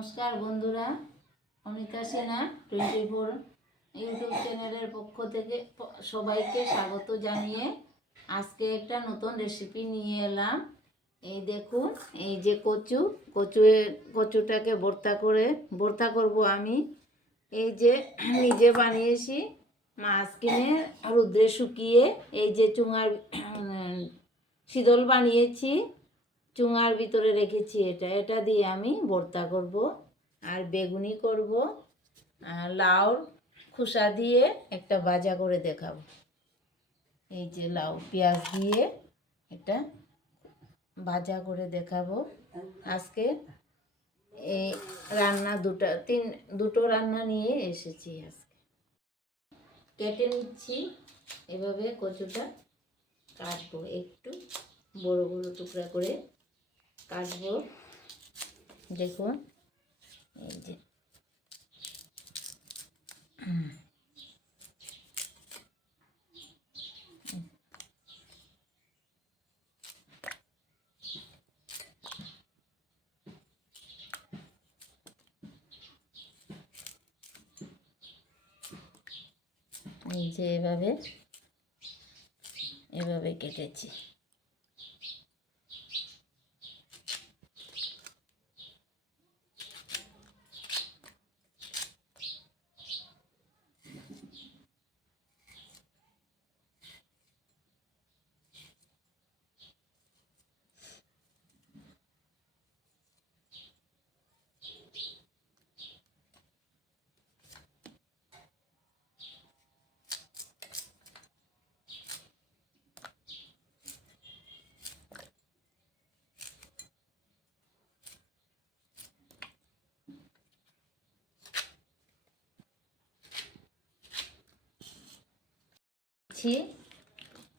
নমস্কার বন্ধুরা, অনিতা সিনহা 24 ইউটিউব চ্যানেলের পক্ষ থেকে সবাইকে স্বাগত জানিয়ে আজকে একটা নতুন রেসিপি নিয়ে এলাম। এই দেখুন, এই যে কচুটাকে ভর্তা করব আমি। এই যে নিজে বানিয়েছি, মাছ কিনে রোদ্রে শুকিয়ে এই যে শীতল বানিয়েছি, চুঙার ভিতরে রেখেছি। এটা দিয়ে আমি ভর্তা করব, আর বেগুনি করব, আর লাউর খোসা দিয়ে একটা ভাজা করে দেখাবো। এই যে লাউ পেঁয়াজ দিয়ে এটা ভাজা করে দেখাবো আজকে। এই রান্না দুটো রান্না নিয়ে এসেছি আজকে। কেটে নিচ্ছি, এভাবে কচুটা কাটবো, একটু বড় বড় টুকরা করে কাটবো। দেখুন, এই যে এভাবে কেটেছি।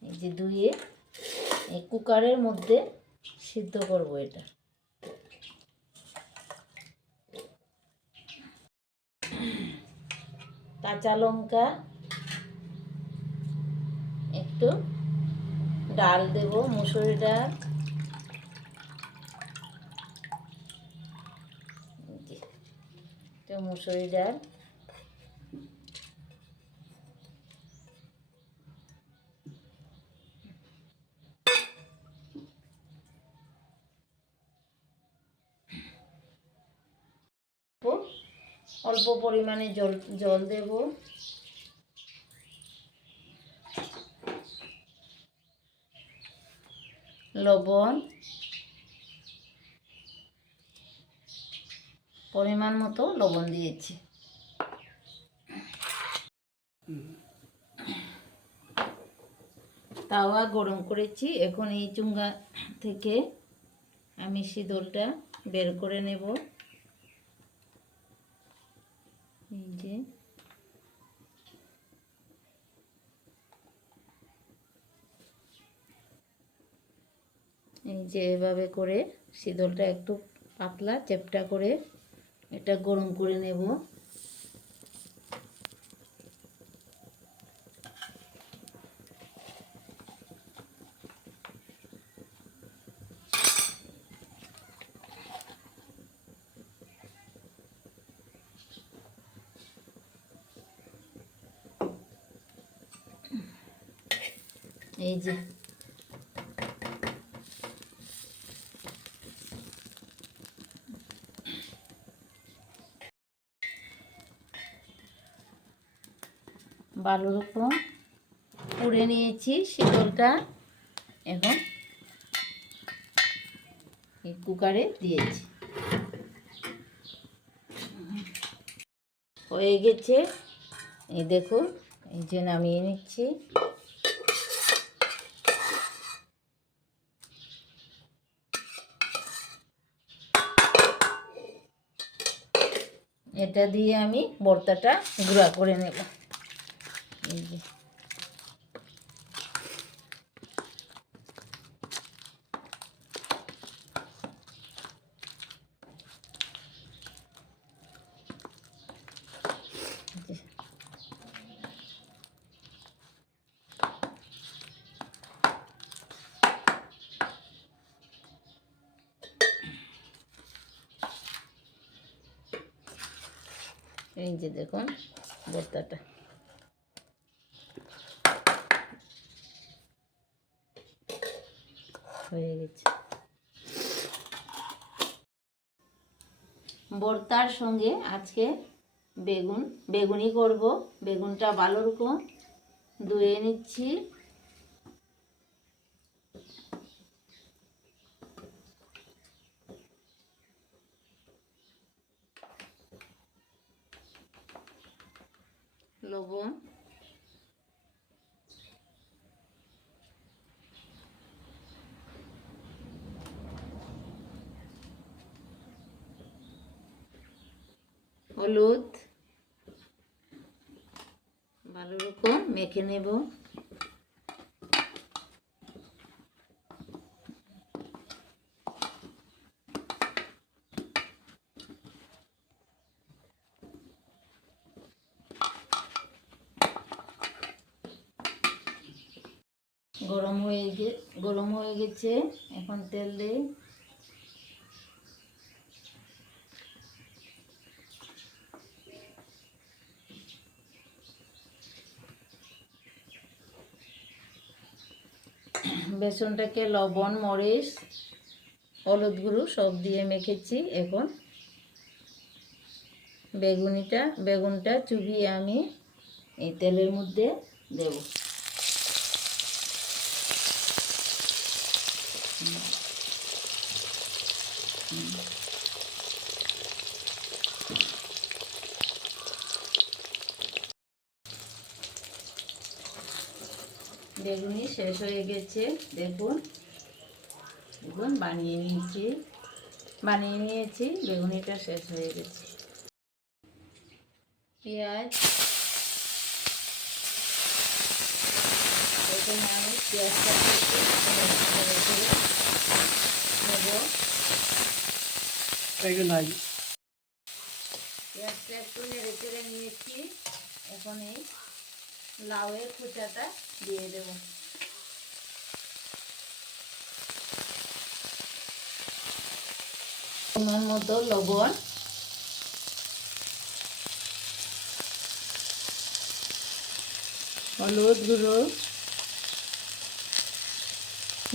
এই যে ধুয়ে এই কুকারের মধ্যে সিদ্ধ করব। এটা কাঁচা লঙ্কা, একটু ডাল দেব, মুসুরি ডাল, মুসুরি ডাল, অল্প পরিমাণে জল দেব। লবণ পরিমাণ মতো লবণ দিয়েছি। তাওয়া গরম করেছি। এখন এই চুঙ্গা থেকে আমি শীতলটা বের করে নেব। এই যে এভাবে করে শীতলটা একটু পাতলা চ্যাপ্টা করে এটা গরম করে নেব। এই যে ভালো রকম পুড়ে নিয়েছি শীতলটা। এখন এই কুকারে দিয়েছি, হয়ে গেছে। এই দেখুন, এই যে নামিয়ে নিচ্ছি। এটা দিয়ে আমি ভর্তাটা গুঁড়া করে নেব। এই যে এই যে দেখুন ভর্তাটা হয়ে গেছে। ভর্তার সঙ্গে আজকে বেগুনি করব। বেগুনটা ভালো রকম ধুয়ে নিচ্ছি। লবণ, হলুদ ভালো রকম মেখে নেব। গরম হয়ে গেছে, এখন তেল দেই। বেসনটাকে লবণ, মরিচ, হলুদ গুঁড়ো সব দিয়ে মেখেছি। এখন বেগুনটা চুবিয়ে আমি এই তেলের মধ্যে দেব। বেগুনি শেষ হয়ে গেছে, দেখুন বানিয়ে নিয়েছি। বেগুনিটা শেষ হয়ে গেছে। পেঁয়াজ, প্রথমে আমি পেঁয়াজটা পেঁয়াজটা একটু নেড়ে চেড়ে নিয়েছি। এখন এই লাউয়ের খোসাটা দিয়ে দেব। পরিমাণ মতো লবণ, হলুদ গুঁড়ো,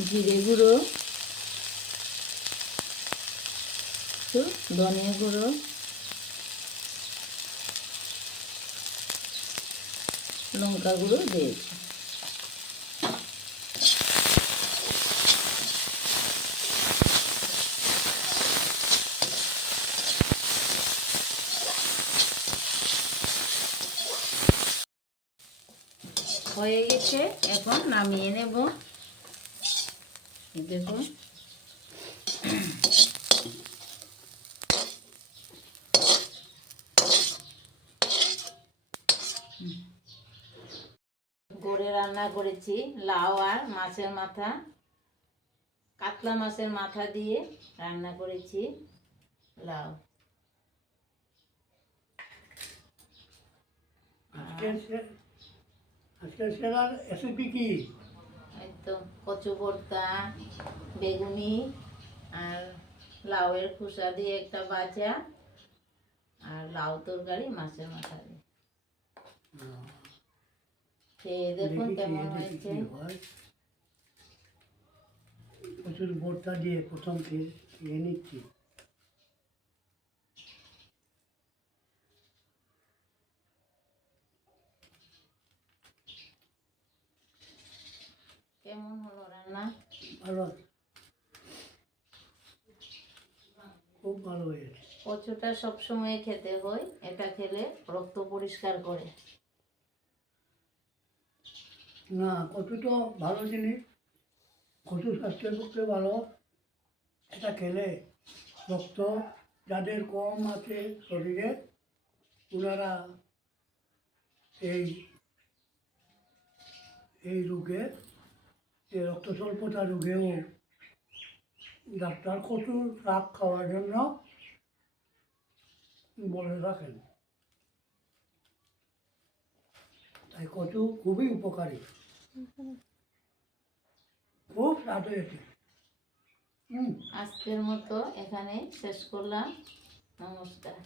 জিরে গুঁড়ো, ধনিয়া গুঁড়ো, লঙ্কা গুঁড়ো দিয়েছি। হয়ে গেছে, এখন নামিয়ে নেব। দেখুন গড়ে রান্না করেছি লাউ আর মাছের মাথা, কাতলা মাছের মাথা দিয়ে রান্না করেছি লাউ। আজকের সেরার রেসিপি কি? এই তো কচু ভর্তা, বেগুনি আর লাউয়ের খোসা দিয়ে একটা ভাজা, আর লাউ তরকারি মাছের মাথা দিয়ে। খেয়ে দেখুন কেমন হয়েছে। কচুর ভর্তা দিয়ে প্রথম খেয়ে নিচ্ছি। কেমন হলো রান্না? ভালো, খুব ভালো হয়েছে। কচুটা সবসময় খেতে হয়, এটা খেলে রক্ত পরিষ্কার করে। না, কচু তো ভালো জিনিস, কচু স্বাস্থ্যের পক্ষে ভালো। এটা খেলে রক্ত যাদের কম আছে শরীরে, ওনারা এই এই রোগে, এই রক্ত স্বল্পতা রোগেও ডাক্তার কচুর শাক খাওয়ার জন্য বলে রাখেন। তাই কচু খুবই উপকারী, খুব স্বাদ হয়েছে। আজকের মতো এখানে শেষ করলাম। নমস্কার।